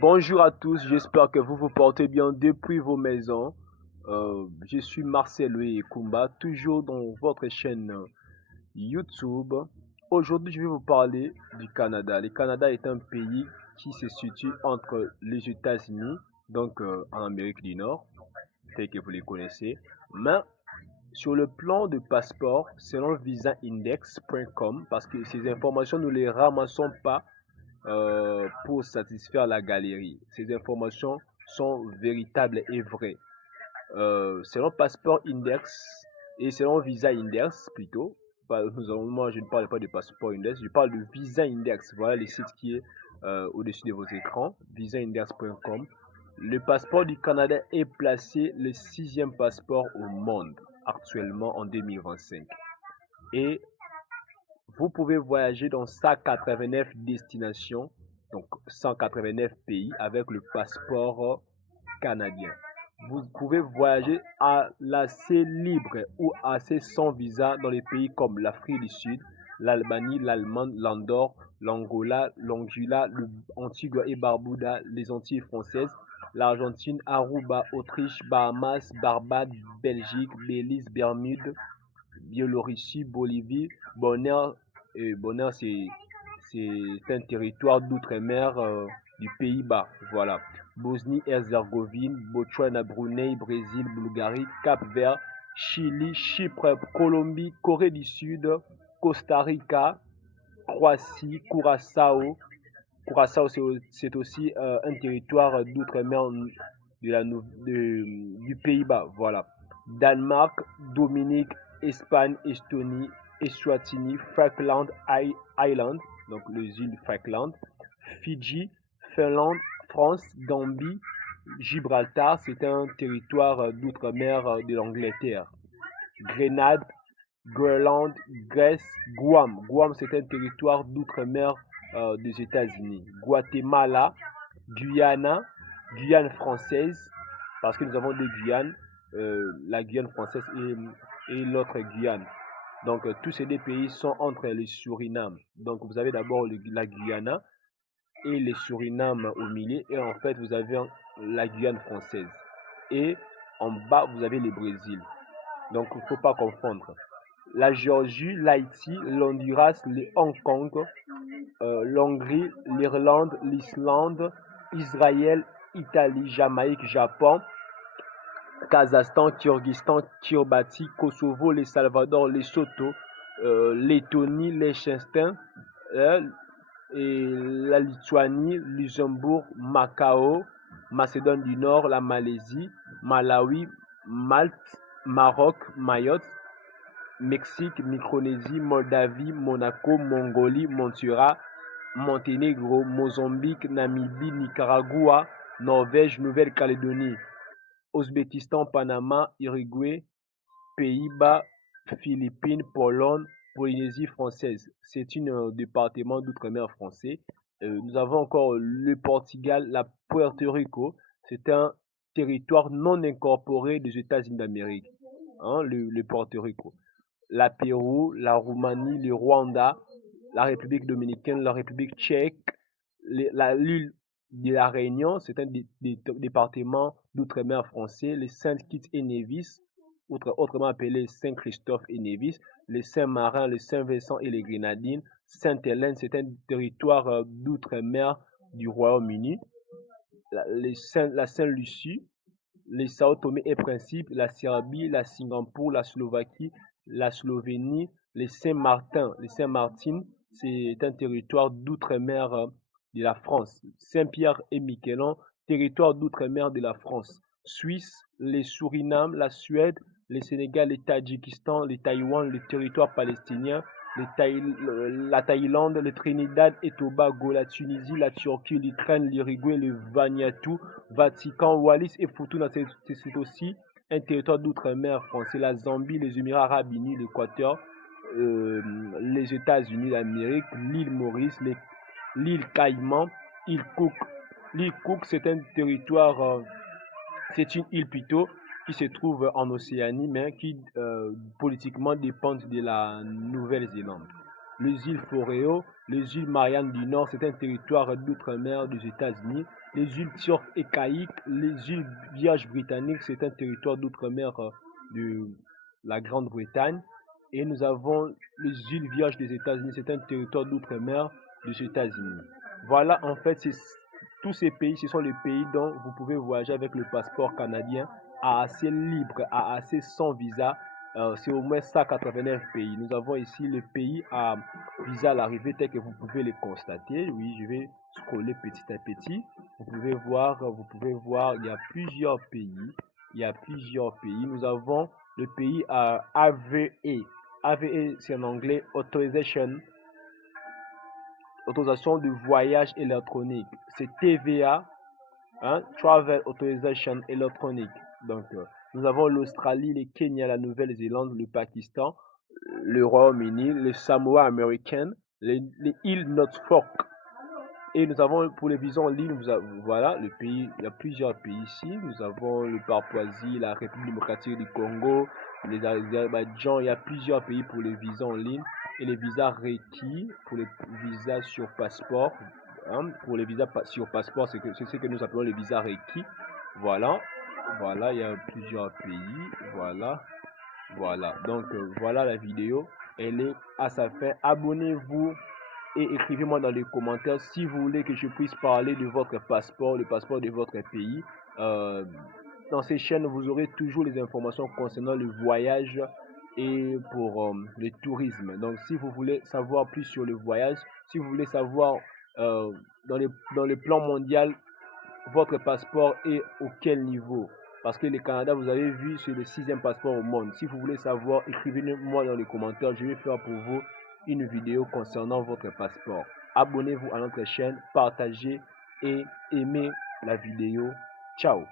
Bonjour à tous, j'espère que vous vous portez bien depuis vos maisons. Je suis Marcel Louis Kumba, toujours dans votre chaîne YouTube. Aujourd'hui, je vais vous parler du Canada. Le Canada est un pays qui se situe entre les États-Unis, donc en Amérique du Nord, tel que vous les connaissez. Mais sur le plan de passeport, selon visaindex.com, parce que ces informations, nous ne les ramassons pas pour satisfaire la galerie. Ces informations sont véritables et vraies. Selon Passport Index et selon Visa Index plutôt, moi je ne parle pas de Passport Index, je parle de Visa Index. Voilà le site qui est au-dessus de vos écrans, visaindex.com. Le passeport du Canada est placé le sixième passeport au monde actuellement en 2025. Et vous pouvez voyager dans 189 destinations, donc 189 pays avec le passeport canadien. Vous pouvez voyager à l'accès libre ou assez sans visa dans les pays comme l'Afrique du Sud, l'Albanie, l'Allemagne, l'Andorre, l'Angola, l'Anguilla, l'Antigua et Barbuda, les Antilles françaises, l'Argentine, Aruba, Autriche, Bahamas, Barbade, Belgique, Belize, Bermude, Biélorussie, Bolivie, Bonheur. Bonheur, c'est un territoire d'outre-mer du Pays-Bas. Voilà. Bosnie-Herzégovine, Botswana, Brunei, Brésil, Bulgarie, Cap-Vert, Chili, Chypre, Colombie, Corée du Sud, Costa Rica, Croatie, Curaçao. Curaçao, c'est aussi un territoire d'outre-mer du Pays-Bas. Voilà. Danemark, Dominique, Espagne, Estonie, Eswatini, Falkland Island, donc les îles Falkland, Fidji, Finlande, France, Gambie, Gibraltar, c'est un territoire d'outre-mer de l'Angleterre. Grenade, Groenland, Grèce, Guam. Guam, c'est un territoire d'outre-mer des États-Unis. Guatemala, Guyana, Guyane française, parce que nous avons deux Guyanes, la Guyane française et l'autre Guyane. Donc, tous ces deux pays sont entre les Suriname. Donc, vous avez d'abord la Guyana et les Suriname au milieu, et en fait, vous avez la Guyane française. Et en bas, vous avez le Brésil. Donc, il ne faut pas confondre. La Géorgie, l'Haïti, l'Honduras, le Hong Kong, l'Hongrie, l'Irlande, l'Islande, Israël, Italie, Jamaïque, Japon, Kazakhstan, Kyrgyzstan, Kiribati, Kosovo, le Salvador, Lesotho, Lettonie, Liechtenstein, et la Lituanie, Luxembourg, Macao, Macédoine du Nord, la Malaisie, Malawi, Malte, Maroc, Mayotte, Mexique, Micronésie, Moldavie, Monaco, Mongolie, Montura, Monténégro, Mozambique, Namibie, Nicaragua, Norvège, Nouvelle-Calédonie, Ouzbékistan, Panama, Uruguay, Pays-Bas, Philippines, Pologne, Polynésie française. C'est un département d'outre-mer français. Nous avons encore le Portugal, la Puerto Rico. C'est un territoire non incorporé des États-Unis d'Amérique, hein, le Porto Rico. La Pérou, la Roumanie, le Rwanda, la République dominicaine, la République tchèque, l'île de la Réunion, c'est un département d'outre-mer français, les Saint-Kitts et Nevis, autrement appelé Saint-Christophe et Nevis, les Saint-Marin, les Saint-Vincent et les Grenadines, Sainte-Hélène, c'est un territoire d'outre-mer du Royaume-Uni, la Saint-Lucie, les Sao Tomé et Principe, la Serbie, la Singapour, la Slovaquie, la Slovénie, les Saint-Martin. Les Saint-Martin, c'est un territoire d'outre-mer de la France. Saint-Pierre et Miquelon, territoire d'outre-mer de la France. Suisse, les Suriname, la Suède, le Sénégal, le Tadjikistan, le Taïwan, le territoire palestinien, la Thaïlande, le Trinidad et Tobago, la Tunisie, la Turquie, l'Ukraine, l'Uruguay, le Vanuatu, Vatican, Wallis et Futuna, c'est aussi un territoire d'outre-mer français. La Zambie, les Émirats arabes unis, l'Équateur, les États-Unis d'Amérique, l'île Maurice, l'île Caïman, l'île Cook. L'île Cook, c'est un territoire, c'est une île plutôt qui se trouve en Océanie, mais qui politiquement dépend de la Nouvelle-Zélande. les îles Foreo, les îles Mariannes du Nord, c'est un territoire d'outre-mer des États-Unis. Les îles Turques et Caïques, les îles Vierges britanniques, c'est un territoire d'outre-mer de la Grande-Bretagne. Et nous avons les îles Vierges des États-Unis, c'est un territoire d'outre-mer des États-Unis. Voilà, en fait, tous ces pays, ce sont les pays dont vous pouvez voyager avec le passeport canadien à assez libre, à assez sans visa. C'est au moins 189 pays. Nous avons ici les pays à visa à l'arrivée tel que vous pouvez les constater. Oui, je vais scroller petit à petit. Vous pouvez voir, il y a plusieurs pays. Il y a plusieurs pays. Nous avons le pays à AVE. AVE, c'est en anglais Autorisation de voyage électronique. C'est TVA, hein, Travel Authorization Electronic. Donc, nous avons l'Australie, le Kenya, la Nouvelle-Zélande, le Pakistan, le Royaume-Uni, les Samoa américaines, les îles Norfolk. Et nous avons pour les visas en ligne, voilà, le pays, il y a plusieurs pays ici. Nous avons le Papouasie, la République démocratique du Congo, les Azerbaïdjan, il y a plusieurs pays pour les visas en ligne. Et les visas requis pour les visas sur passeport. Hein, pour les visas sur passeport, c'est ce que nous appelons les visas requis. Voilà, voilà, il y a plusieurs pays. Voilà, voilà. Donc, voilà la vidéo. Elle est à sa fin. Abonnez-vous et écrivez-moi dans les commentaires si vous voulez que je puisse parler de votre passeport, le passeport de votre pays. Dans ces chaînes, vous aurez toujours les informations concernant le voyage et pour le tourisme. Donc, si vous voulez savoir plus sur le voyage, si vous voulez savoir dans le plan mondial, votre passeport est au quel niveau? Parce que le Canada, vous avez vu, c'est le 6e passeport au monde. Si vous voulez savoir, écrivez-moi dans les commentaires. Je vais faire pour vous une vidéo concernant votre passeport. Abonnez-vous à notre chaîne, partagez et aimez la vidéo. Ciao!